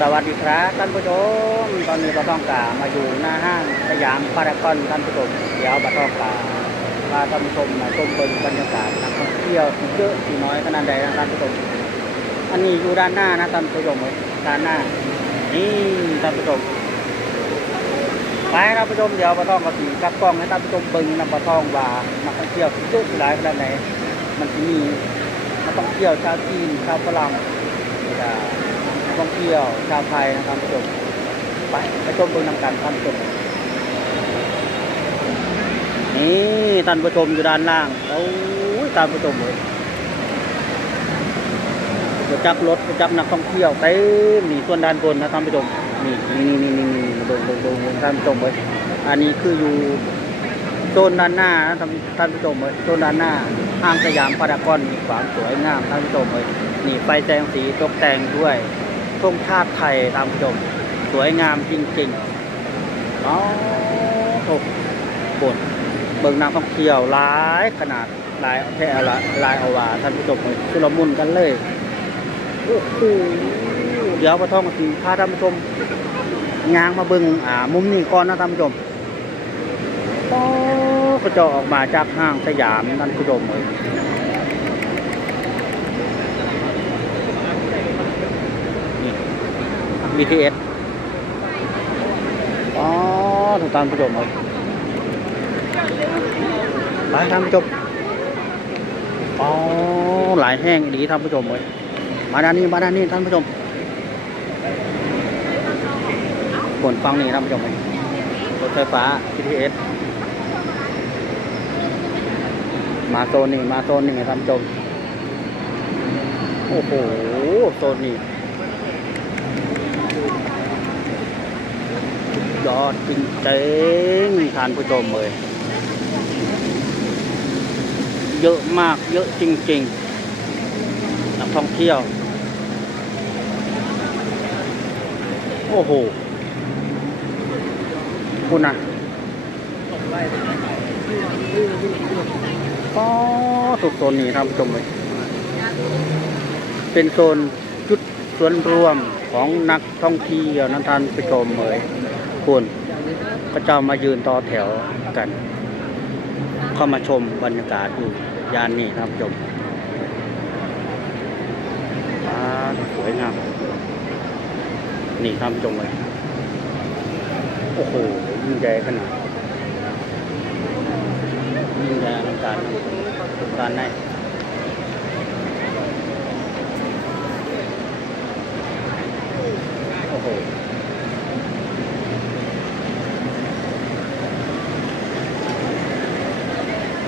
สวัสดีครับท่านผู้ชม ตอนนี้ปะต้องกามาอยู่หน้าห้างสยามพารากอนท่านผู้ชมเดี๋ยวปะต้องกาพาท่านผู้ชมมาชมเบิ่งบรรยากาศนักท่องเที่ยวที่เยอะที่น้อยขนาดใดนะท่านผู้ชม อันนี้อยู่ด้านหน้านะท่านผู้ชมเว้ยด้านหน้า นี่ท่านผู้ชมไปท่านผู้ชมเดี๋ยวปะต้องก็สีกับกล้องให้ท่านผู้ชมเบิ่งนะปะต้องว่านักท่องเที่ยวที่เยอะที่หลายขนาดไหนมันจะมีนักท่องเที่ยวชาวจีนชาวฝรั่งแล้วก็นัก ท่องเที่ยวชาวไทยนะครับท่านผู้ชมไปไปชมเบิ่งนำกันท่านผู้ชมนี่ท่านผู้ชมอยู่ด้านล่างโอ้ยท่านผู้ชมเลยประจักรถประจักนักท่องเที่ยวเต็มนี่ส่วนด้านบนนะท่านผู้ชมนี่นี่นี่นี่นี่เบิ่งเบิ่งเบิ่งท่านผู้ชมเลยอันนี้คืออยู่โซนด้านหน้านะท่านท่านผู้ชมเลยโซนด้านหน้าห้างสยามพารากอนมีความสวยงามท่านผู้ชมเลยนี่ไฟแสงสีตกแต่งด้วย ธงชาติไทยท่านผู้ชม สวยงามจริงๆอ๋อโอ้โหเบิ่งนักท่องเที่ยวหลายขนาดลายแค่ละลายเอวาท่านผู้ชมเลยชุลมุนกันเลยโอ้โหเดี๋ยวมาท่องมาทีพาท่านผู้ชมงางมาเบึงอ่า มุมนี้ก่อนนะท่านผู้ชมโอ้ก็จะออกมาจากห้างสยามท่านผู้ชมเลย BTS อ๋อทุกท่านผู้ชมเลยไปท่านผู้ชมอ๋อหลายแห้งดีท่านผู้ชมเลยมาด้านนี้มาด้านนี้ท่านผู้ชมฝนฟังนี่ท่านผู้ชมรถไฟฟ้า BTS มาโซนนี้มาโซนนี้ท่านผู้ชมโอ้โหโซนนี้ ยอดจริงเจ๋ท่านผู้ชมเลยเยอะมากเยอะจริงๆนักท่องเที่ยว โอ้โหคุณนะก็ถูกโซนนี้ท่านผู้ชมเลยเป็นโซนจุดส่วนรวมของนักท่องเที่ยวนั้นท่านผู้ชมเลย คุณก็จะมายืนต่อแถวกัน เข้ามาชมบรรยากาศอยู่ยานนี้ท่านผู้ชมอ่าสวยงามนี่ท่านผู้ชมเลยโอ้โหยิ่งใหญ่ขนาดยิ่งใหญ่อลังการด้านในโอ้โห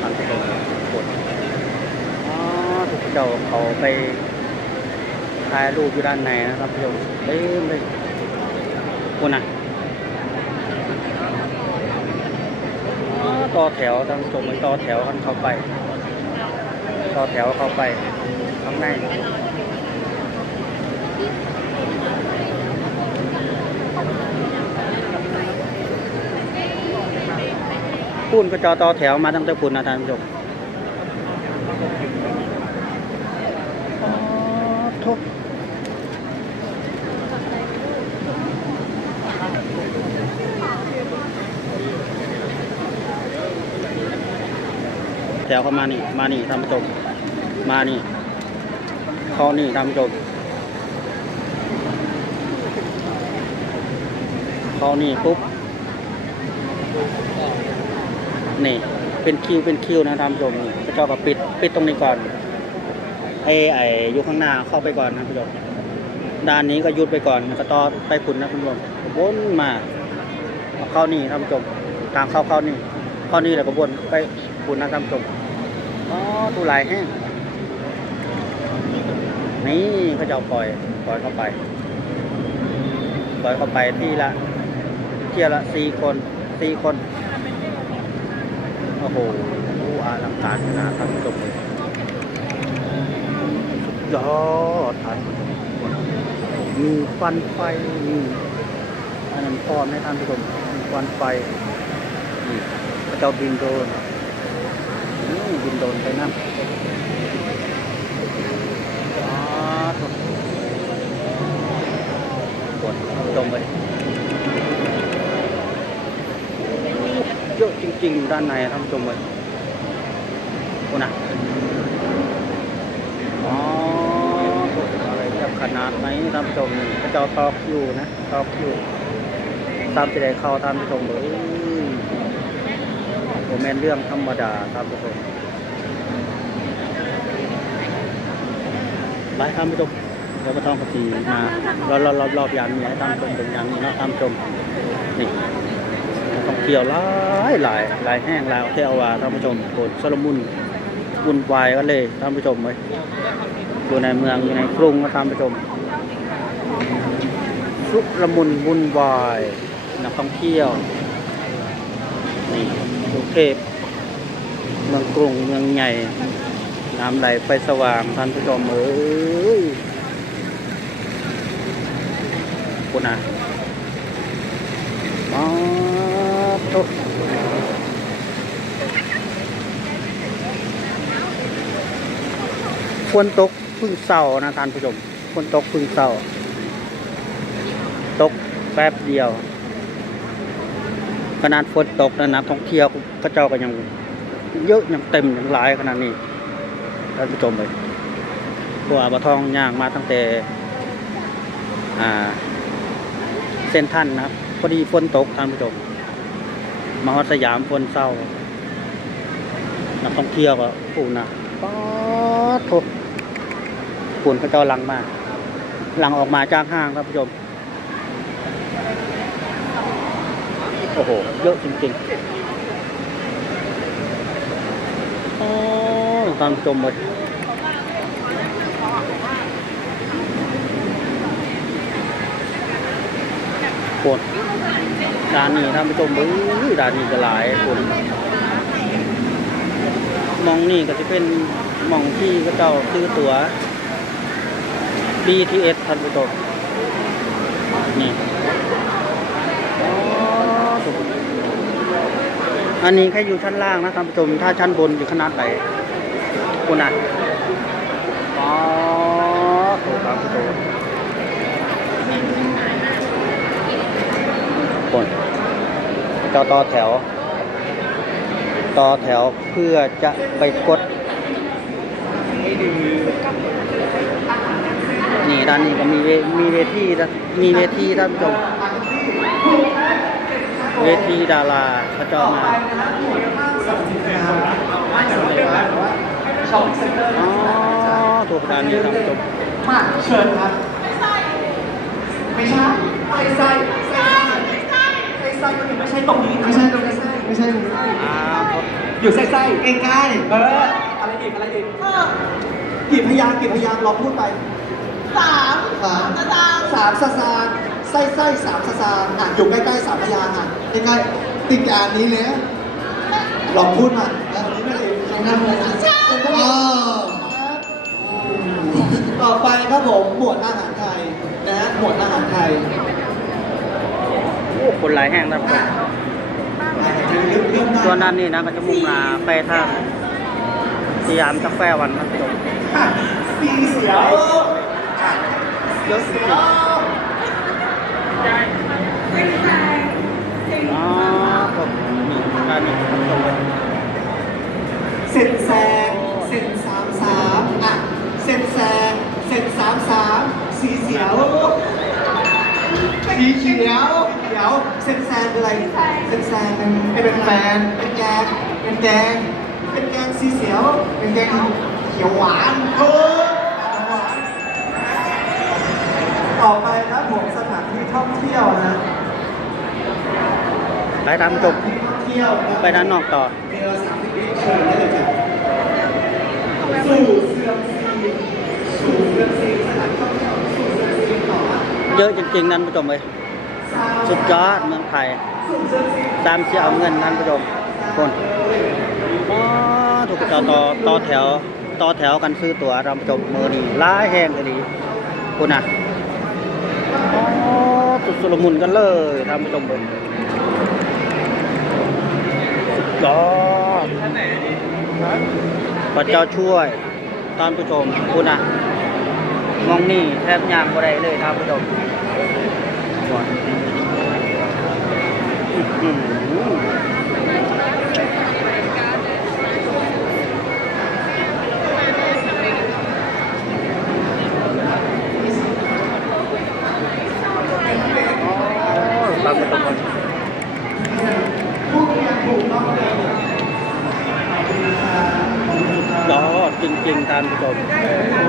ท่านผู้ชมกดอ๋อทุกเจ้าเขาไปถ่ายรูปอยู่ด้านในนะครับผู้ชมเต็มเลยคุณนะอ๋อต่อแถวท่านชมมันต่อแถวกันเข้าไป ต่อแถวเข้าไปข้างในพูนก็จอต่อแถวมาตั้งแต่คุณนะท่านผู้ชมอ๋อ ทุกแถวเข้ามานี่ มานี่ท่านผู้ชมมานี่ เข้านี่ท่านผู้ชมเข้านี่ปุ๊บ นี่ เป็นคิวเป็นคิวนะท่านผู้ชมนี่พระเจ้าก็ปิด ปิดตรงนี้ก่อน ไอ้ไอ้ยู่ข้างหน้าเข้าไปก่อนนะท่านผู้ชมด้านนี้ก็ยุดไปก่อนก็ต่อไปคุณนะท่านผู้ชมวนมาเข้านี่ท่านผู้ชมทางเข้าเข้านี่เข้านี่แล้วก็วนไปคุณนะท่านผู้ชมอ๋อตูหลายแห้งนี่เขาจะปล่อยปล่อยเข้าไป ปล่อยเข้าไปที่ละเที่ยวละสี่คนสี่คนโอ้โหอาลังการขนาดท่านผู้ชม ยอดทานมีควันไฟมีอันนั้นพร้อมให้ท่านผู้ชมมีควันไฟนี่พระเจ้าบินโดรนอืมบินโดรนไปนั่นอ๋อฝนเลยเยอะจริง ๆ ด้านในท่านผู้ชมเลยคุณนะอ๋ออะไรจะ ขนาดไหนท่านผู้ชมพระจ้าตอกอยู่นะตอกอยู่ตามจะได้เข้าท่านผู้ชมเลยโอแมนเรื่องธรรมดาท่านผู้ชมไปท่านผู้ชมเดี๋ยวมาท่องกสีมารอบรอบรอบรอบยานนี้ให้ท่านผู้ชมเป็นย่างนี้เนาะท่านผู้ชมนี่ท่องเที่ยวหลายหลายหลายแห้งหลายเอาเที่ยวว่าท่านผู้ชมโกดสลมุนวุ่นวายกันเลยท่านผู้ชมเลย อยู่ในเมืองอยู่ในกรุงนะท่านผู้ชมสุรมุนวุ่นวายนักท่องเที่ยวนี่กรุงเทพเมืองกรุงเมืองใหญ่น้ำไหลไฟสว่างท่านผู้ชมเอ้ยคุณนะอ๋อโถ่ฝนตก พึ่งเศร้านะท่านผู้ชมฝนตกพึ่งเศร้า ตกแป๊บเดียว ขนาดฝนตกนะนักท่องเที่ยวก็เจ้าก็ยังเยอะยังเต็มยังหลายขนาดนี้ท่านผู้ชมเลยบัวบะทองย่างมาตั้งแต่เส้นท่านนะครับ พอดีฝนตกท่านผู้ชมมาสยามฝนเศร้านักท่องเที่ยวก็ปูนะป๊อดโถฝุ่นเขาเจ้าลังมาหลังออกมาจากห้างท่านผู้ชม โอ้โห เยอะจริงๆอ๋อตามชมหมดปวดด้านนี้ท่านผู้ชมเอ้ยด้านนี้ก็หลายคนมองนี่ก็จะเป็นมองที่ก็เจ้าซื้อตั๋ว BTS ท่านผู้ชมนี่อันนี้แค่อยู่ชั้นล่างนะท่านผู้ชมถ้าชั้นบนอยู่ขนาดไหนคุณอะอ๋อถูกครับผู้ชมคนเจ้าต่อแถว ต่อแถวเพื่อจะไปกด ด้านนี้ก็มีเวมีเวทีนะมีเวทีท่านผู้ชมเวทีดาราเขาจอมาอ๋อถูกการนี้ครับจบมาเชิญครับไม่ใช่ไม่ใช่ไม่ใช่ไม่ใช่ไม่ใช่ก็ไม่ใช่ตรงนี้ไม่ใช่ตรงนี้ไม่ใช่ตรงนี้อ่อยู่ใส่ๆใกล้ๆเอออะไรอีกอะไรอีกกี่พยางกี่พยางลองพูดไป สามสามสตางค์สามสซานไส้ไส้สามสซานอะอยู่ใกล้ๆสามพยางค์อะยังไงติดอ่านนี้เลยลองพูดมาแล้วนี้ไม่ได้ใช้นั่งเลยนะใช่ต่อไปครับผมหมวดอาหารไทยนะฮะหมวดอาหารไทยโอ้คนหลายแห้งนะผมส่วนด้านนี้นะก็จะมุ่งหน้าไปทางสยามกาแฟวันครับจบสีเสียว เยอะจริงๆอ๋อครับนี่ด้านนี้ครับจบเลยเส้นแซงเส้นสามสามอะเส้นแซงเส้นสามสามสีเสียวสีเขียวเขียวเส้นแซงคืออะไรเส้นแซงเป็นเป็นแฟนเป็นแกงเป็นแดงเป็นแกงสีเขียวเป็นแกงเขียวหวานเออ ต่อไปครับผมสถานที่ท่องเที่ยวนะไปทางจบที่ท่องเที่ยวนะไปด้านนอกต่อเวลาสามสิบวิเชิญได้เลยครับสู่เสื่อมซีสู่เสื่อมซีสถานท่องเที่ยวสู่เสื่อมซีต่อนะเยอะจริงๆนั่นผู้ชมเลยสุดยอดเมืองไทยตามเชี่ยวเอาเงินท่านผู้ชมคนอ๋อถูกต่อต่อต่อแถว ต่อแถวกันซื้อตั๋วท่านผู้ชมมือนี่ล้ายแห้งเลยดีคุณอะอ๋อ สุดสุลมุนกันเลยท่านผู้ชมเลยสุดยอดพระเจ้าช่วยท่านผู้ชมคุณอะมองนี่แทบยางบ่ได้เลยท่านผู้ชม ก่อนอื้อหืออ๋อตามไปตรงก่อน พูดอย่างถูกต้องเลย ยอดจริงๆตามผู้ชม นะคะ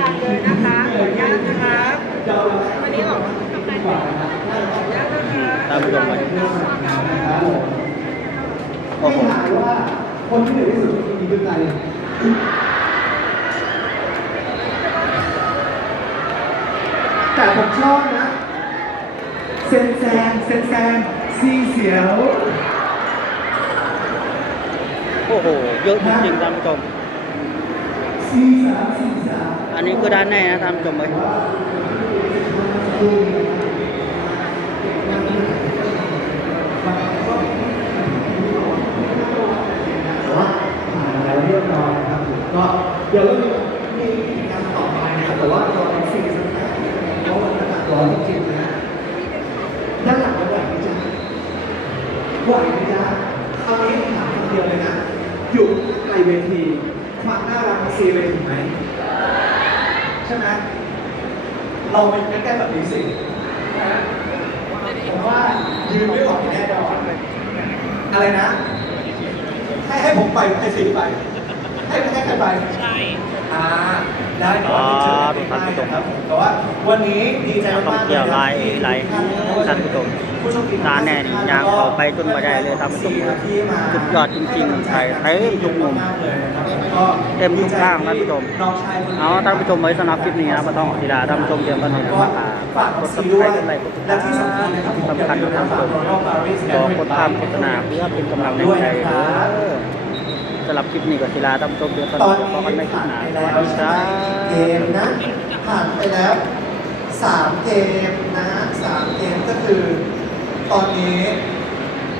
ทานเลยนะคะขออนุญาตนะคะวันนี้หรอขออ นุญาตนะคะตามผู้ชมไปโอ้ให้โหถามว่าคนที่เหนื่อยที่สุดจริงๆคือใครแต่ผมชอบนะเซนแซงเซนแซงซีเสียว โอ้โห เยอะจริงๆตามผู้ชมซีสามซีสามอันนี้คือด้านในนะตามผู้ชมไปแต่ว่าผ่านมาแล้วเรียบร้อยนะครับผม ก็เดี๋ยวเรามีกิจกรรมต่อไปนะครับแต่ว่าเราเป็นซีซั่นแรกเพราะมันอากาศร้อนจริงๆนะด้านหลังไหวไหมจ๊ะไหวไหมจ๊ะเอางี้ถามคำเดียวเลยนะ อยู่ในเวทีความน่ารักของซีเลยถูกไหมใช่ไหมเราเป็นใกล้ๆแบบนี้สิผมว่ายืนไม่ไหวแน่นอนอะไรนะ ให้ให้ผมไปให้ซีไป ให้ให้ใครไปใช่อ่าได้ก่อนที่จะได้นะครับผมแต่ว่าวันนี้ดีใจต้องมากๆเกี่ยวลายที่ลายท่านนะครับท่านผู้ชมผู้โชคดีตาแน่นี่ยางเข้าไปจนบ่ได้เลยท่านผู้ชมที่มาสุดยอดจริงๆใช่เต็มทุกมุมากๆเลยนะครับก็เต็มทุกข้างท่านผู้ชมน้องชายคนนี้เอาท่านผู้ชมไว้สำหรับคลิปนี้นะมาต้องศิลาท่านผู้ชมเตรียมกันหน่อยก็มาอ่าฝากกกดดซัซีบสด้ไควยรต์กันไลค์กดติดและตามที่สำคัญนะครับผมสำคัญนะท่านผู้ชมรอกดตามโฆษณาเพื่อเป็นกำลังใจเด้อ สำหรับคลิปนี้ก็ศิลาท่านผู้ชมเตรียมกันตอน่อนยพบกันในนี้คลิปผ่านหน้าไปสแล้วัสดีคใช่รัไหมเกมนะ ผ่านไปแล้วสามเกมนะฮะสามเกมก็คือ ตอนนี้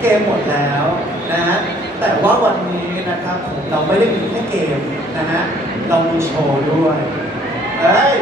เกมหมดแล้วนะฮะแต่ว่าวันนี้นะครับผมเราไม่ได้มีแค่เกมนะฮะเรามีโชว์ด้วยเฮ้ย